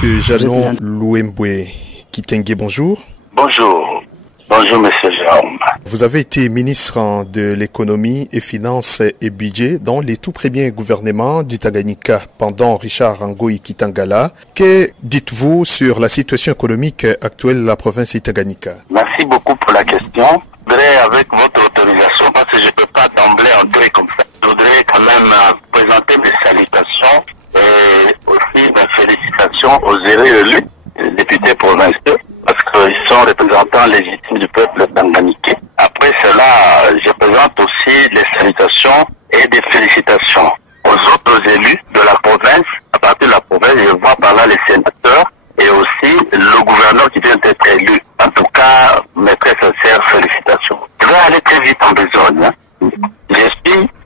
Monsieur Janon Louemboué Kitenge, bonjour. Bonjour. Bonjour, monsieur Jérôme. Vous avez été ministre de l'économie et finances et budget dans les tout premiers gouvernements du Tanganyika pendant Richard Ngoyi Kitangala. Que dites-vous sur la situation économique actuelle de la province du Tanganyika? Merci beaucoup pour la question. Je voudrais, avec votre autorisation, parce que je ne peux pas d'emblée entrer comme ça, je voudrais quand même présenter mes salutations et aussi mes félicitations aux élus, les députés provinciaux, parce qu'ils sont représentants légitimes du peuple tanganyikais. Après cela, je présente aussi les salutations et des félicitations aux autres élus de la province. À partir de la province, je vois par là les sénateurs et aussi le gouverneur qui vient d'être élu. En tout cas, mes très sincères félicitations. Je vais aller très vite en besogne.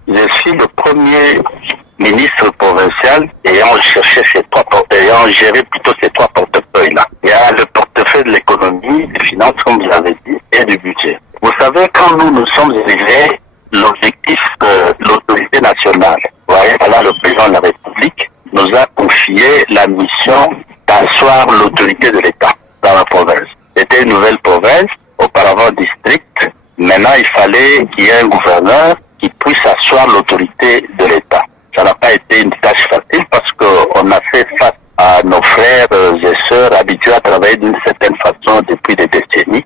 Je suis le premier ministre provincial ayant géré plutôt ces trois portefeuilles-là. Il y a le portefeuille de l'économie, des finances, comme vous l'avez dit, et du budget. Vous savez, quand nous sommes élevés, l'objectif de l'autorité nationale, vous voyez, voilà, le président de la République nous a confié la mission d'asseoir l'autorité de l'État dans la province. C'était une nouvelle province, auparavant district. Maintenant, il fallait qu'il y ait un gouverneur qui puisse asseoir l'autorité de l'État. Ça n'a pas été une tâche facile parce qu'on a fait face à nos frères et sœurs habitués à travailler d'une certaine façon depuis des décennies.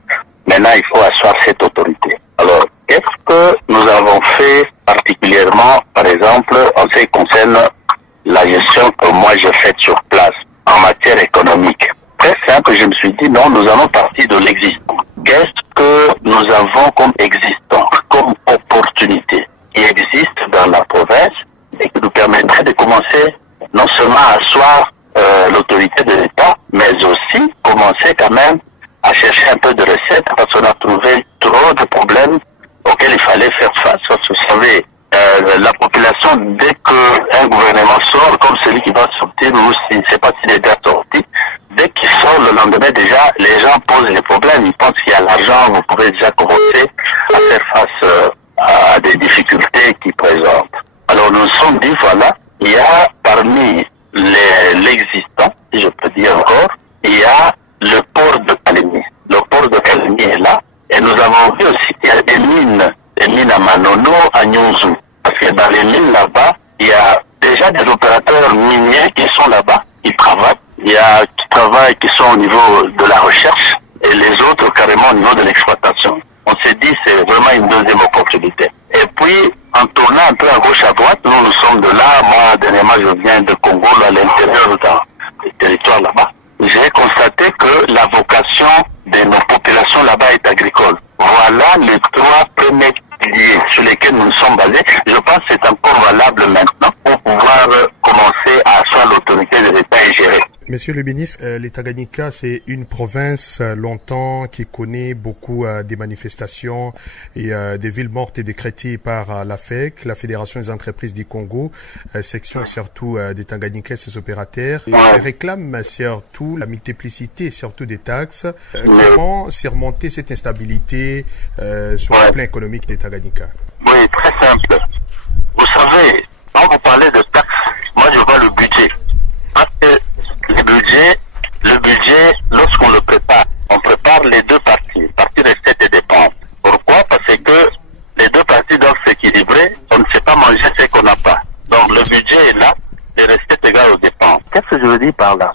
Maintenant, il faut asseoir cette autorité. Alors, qu'est-ce que nous avons fait particulièrement, par exemple, en ce qui concerne la gestion que moi j'ai faite sur place en matière économique? Très simple, je me suis dit non, nous allons partir de l'existant. Qu'est-ce que nous avons comme existant, comme opportunité qui existe dans la province et qui nous permettrait de commencer non seulement à asseoir l'autorité de l'État, mais aussi commencer quand même à chercher un peu de recettes parce qu'on a trouvé trop de problèmes auxquels il fallait faire face. Parce que vous savez, la population, dès qu'un gouvernement sort, comme celui qui va sortir, ou je ne sais pas s'il est déjà sorti, dès qu'il sort le lendemain, déjà, les gens posent des problèmes. Ils pensent qu'il y a l'argent, vous pouvez déjà commencer à faire face à des difficultés qui présentent. Alors nous nous sommes dit, voilà, il y a parmi l'existant, si je peux dire encore, il y a le port de Kalemi. Le port de Kalemi est là. Et nous avons vu aussi qu'il y a des mines à Manono, à Nyonzou. Parce que dans les mines là-bas, il y a déjà des opérateurs miniers qui sont là-bas, qui travaillent. Il y a qui travaillent, qui sont au niveau de la recherche, et les autres carrément au niveau de l'exploitation. On s'est dit, c'est vraiment une deuxième opportunité. Et puis, en tournant un peu à gauche, à droite, nous sommes de là. Moi, dernièrement, je viens de Congo, à l'intérieur du territoire là-bas. J'ai constaté que la vocation de nos populations là-bas est agricole. Voilà les trois premiers piliers sur lesquels nous sommes basés. Je pense que c'est encore valable maintenant pour pouvoir commencer à asseoir l'autorité de l'État et gérer. Monsieur le ministre, le Tanganyika, c'est une province longtemps qui connaît beaucoup des manifestations et des villes mortes et décrétées par la FEC, la Fédération des entreprises du Congo, section surtout des Tanganyikais et ses opérateurs. Et réclame surtout la multiplicité, surtout des taxes. Comment surmonter cette instabilité sur le plan économique des Tanganyika? Oui, très simple. Vous savez, quand vous parlez de taxes, moi je vois le budget. Parce que le budget, lorsqu'on le prépare, on prépare les deux parties, partie recettes et dépenses. Pourquoi? Parce que les deux parties doivent s'équilibrer, on ne sait pas manger ce qu'on n'a pas. Donc le budget est là, les recettes égales aux dépenses. Qu'est-ce que je veux dire par là?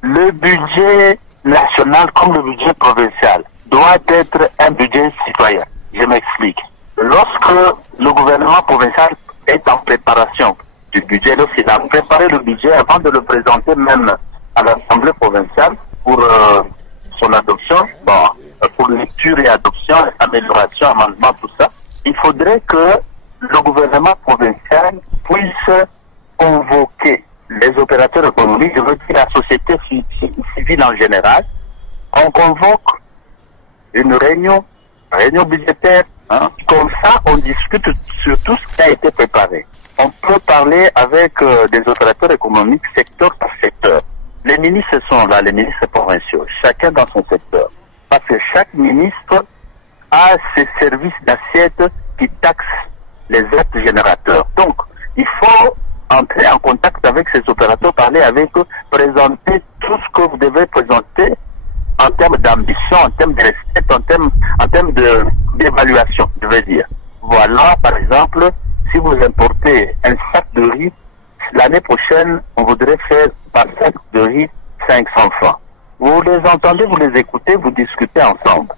Le budget national comme le budget provincial doit être un budget citoyen. Je m'explique. Lorsque le gouvernement provincial est en préparation du budget, lorsqu'il a préparé le budget avant de le présenter même à l'Assemblée provinciale pour son adoption, pour lecture et adoption, amélioration, amendement, tout ça, il faudrait que le gouvernement provincial puisse convoquer les opérateurs économiques, je veux dire la société civile en général. On convoque une réunion budgétaire, comme ça on discute sur tout ce qui a été préparé. On peut parler avec des opérateurs économiques secteur par secteur. Les ministres sont là, les ministres provinciaux, chacun dans son secteur. Parce que chaque ministre a ses services d'assiette qui taxent les actes générateurs. Donc, il faut entrer en contact avec ces opérateurs, parler avec eux, présenter tout tout ce que vous devez présenter en termes d'ambition, en termes de recette, en termes d'évaluation, je veux dire. Voilà, par exemple, si vous importez un sac de riz, l'année prochaine, on voudrait faire par sac de riz 500 francs. Vous les entendez, vous les écoutez, vous discutez ensemble.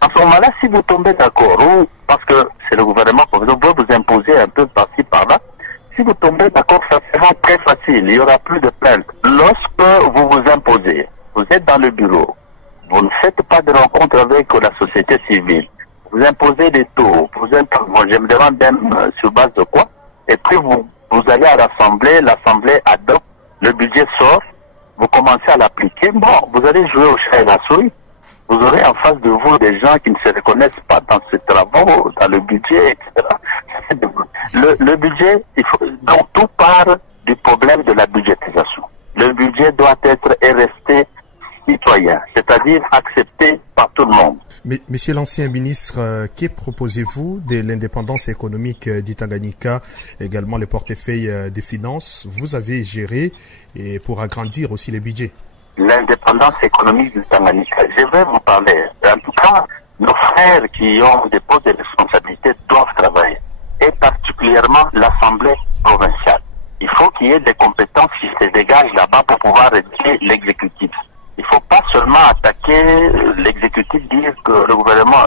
À ce moment-là, si vous tombez d'accord, ou parce que c'est le gouvernement qui veut vous imposer un peu par-ci, par-là, si vous tombez d'accord, ça sera très facile, il n'y aura plus de plainte. Lorsque vous vous imposez, vous êtes dans le bureau, vous ne faites pas de rencontre avec la société civile, vous imposez des taux, je me demande même sur base de quoi, et puis vous allez à l'Assemblée adopte, le budget sort, vous commencez à l'appliquer, bon, vous allez jouer au chat et la souris. Vous aurez en face de vous des gens qui ne se reconnaissent pas dans ces travaux, dans le budget, etc. Le budget, donc tout part du problème de la budgétisation. Le budget doit être et rester citoyen, c'est-à-dire accepté par tout le monde. Mais, monsieur l'ancien ministre, que proposez-vous de l'indépendance économique d'Itanganyika, également le portefeuille des finances? Vous avez géré et pour agrandir aussi les budgets. L'indépendance économique du Tanganyika. Je vais vous parler. En tout cas, nos frères qui ont des postes de responsabilité doivent travailler. Et particulièrement l'Assemblée provinciale. Il faut qu'il y ait des compétences qui se dégagent là-bas pour pouvoir aider l'exécutif. Il ne faut pas seulement attaquer l'exécutif, dire que le gouvernement,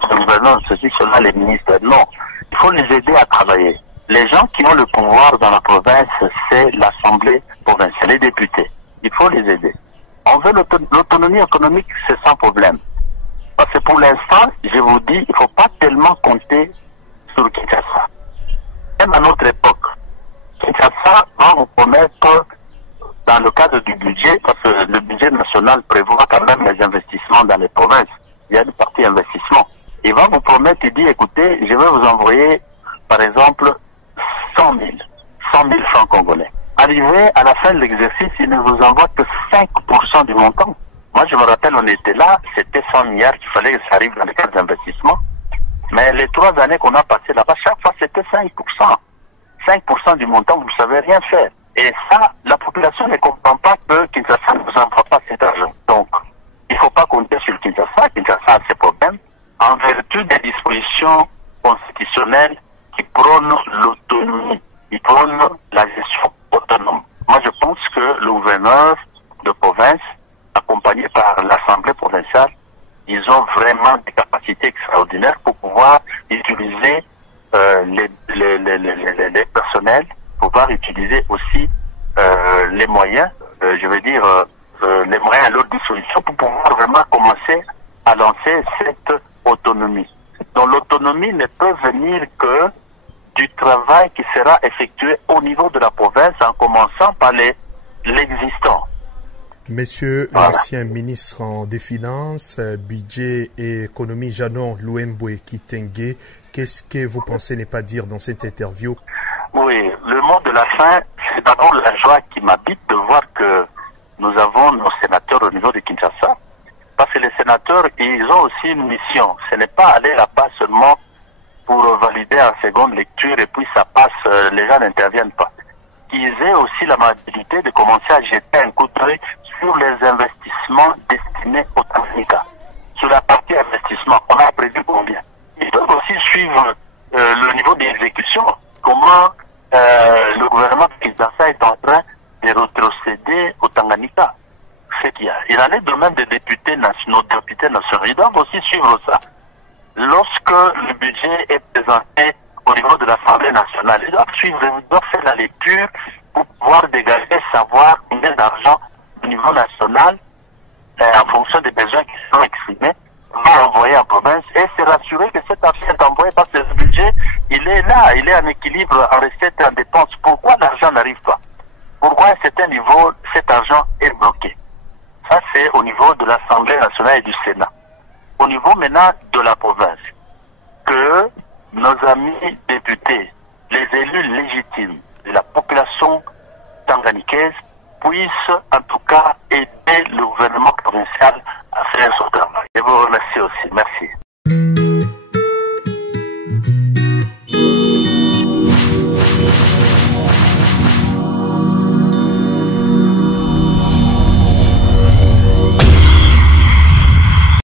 ceci, cela, les ministres. Non. Il faut les aider à travailler. Les gens qui ont le pouvoir dans la province, c'est l'Assemblée provinciale, les députés. Il faut les aider. On veut l'autonomie économique, c'est sans problème. Parce que pour l'instant, je vous dis, il ne faut pas tellement compter sur Kinshasa. Même à notre époque, Kinshasa va vous promettre, dans le cadre du budget, parce que le budget national prévoit quand même les investissements dans les provinces. Il y a une partie investissement. Il va vous promettre, il dit, écoutez, je vais vous envoyer, par exemple, 100 000 francs congolais. Arrivé à la fin de l'exercice, il ne vous envoie que 5% du montant. Moi, je me rappelle, on était là, c'était 100 milliards qu'il fallait que ça arrive dans le cadre d'investissement. Mais les 3 années qu'on a passées là-bas, chaque fois, c'était 5%. 5% du montant, vous ne savez rien faire. Et ça, la population ne comprend pas que Kinshasa ne vous envoie pas cet argent. Donc, il ne faut pas compter sur Kinshasa. Kinshasa a ses problèmes. En vertu des dispositions constitutionnelles qui prônent l'autonomie, qui prônent la gestion autonome. Moi, je pense que le gouverneur de province, accompagné par l'Assemblée provinciale, ils ont vraiment des capacités extraordinaires pour pouvoir utiliser les personnels, pouvoir utiliser aussi les moyens, je veux dire, les moyens à leur disposition pour pouvoir vraiment commencer à lancer cette autonomie. Donc l'autonomie ne peut venir que du travail qui sera effectué au niveau de la province en commençant par l'existant. Monsieur l'ancien ministre des Finances, Budget et Économie, Janon Louembwe Kitenge, qu'est-ce que vous pensez ne pas dire dans cette interview? Oui, le mot de la fin, c'est d'abord la joie qui m'habite de voir que nous avons nos sénateurs au niveau de Kinshasa, parce que les sénateurs, ils ont aussi une mission. Ce n'est pas aller là-bas seulement pour valider en seconde lecture et puis ça passe, les gens n'interviennent pas. Qu'ils aient aussi la majorité de commencer à jeter un coup d'œil sur les investissements destinés au Tanganyika. Sur la partie investissement, on a prévu combien. Ils peuvent aussi suivre le niveau d'exécution. Comment le gouvernement de Kinshasa est en train de retrocéder au Tanganyika. C'est qu'il y a. Il en est de même des députés nationaux, ils doivent aussi suivre ça. Lorsque le budget est présenté au niveau de l'Assemblée nationale, ils doivent suivre, ils doivent faire la lecture pour pouvoir dégager, savoir combien d'argent au niveau national, en fonction des besoins qui sont exprimés, va envoyer en province et se rassurer que cet argent est envoyé parce que le budget, il est là, il est en équilibre en recettes et en dépenses. Pourquoi l'argent n'arrive pas? Pourquoi à un certain niveau, cet argent est bloqué? Ça, c'est au niveau de l'Assemblée nationale et du Sénat. Au niveau maintenant de la province, que nos amis députés, les élus légitimes de la population tanganicaise puissent en tout cas aider le gouvernement provincial à faire son travail. Je vous remercie aussi. Merci.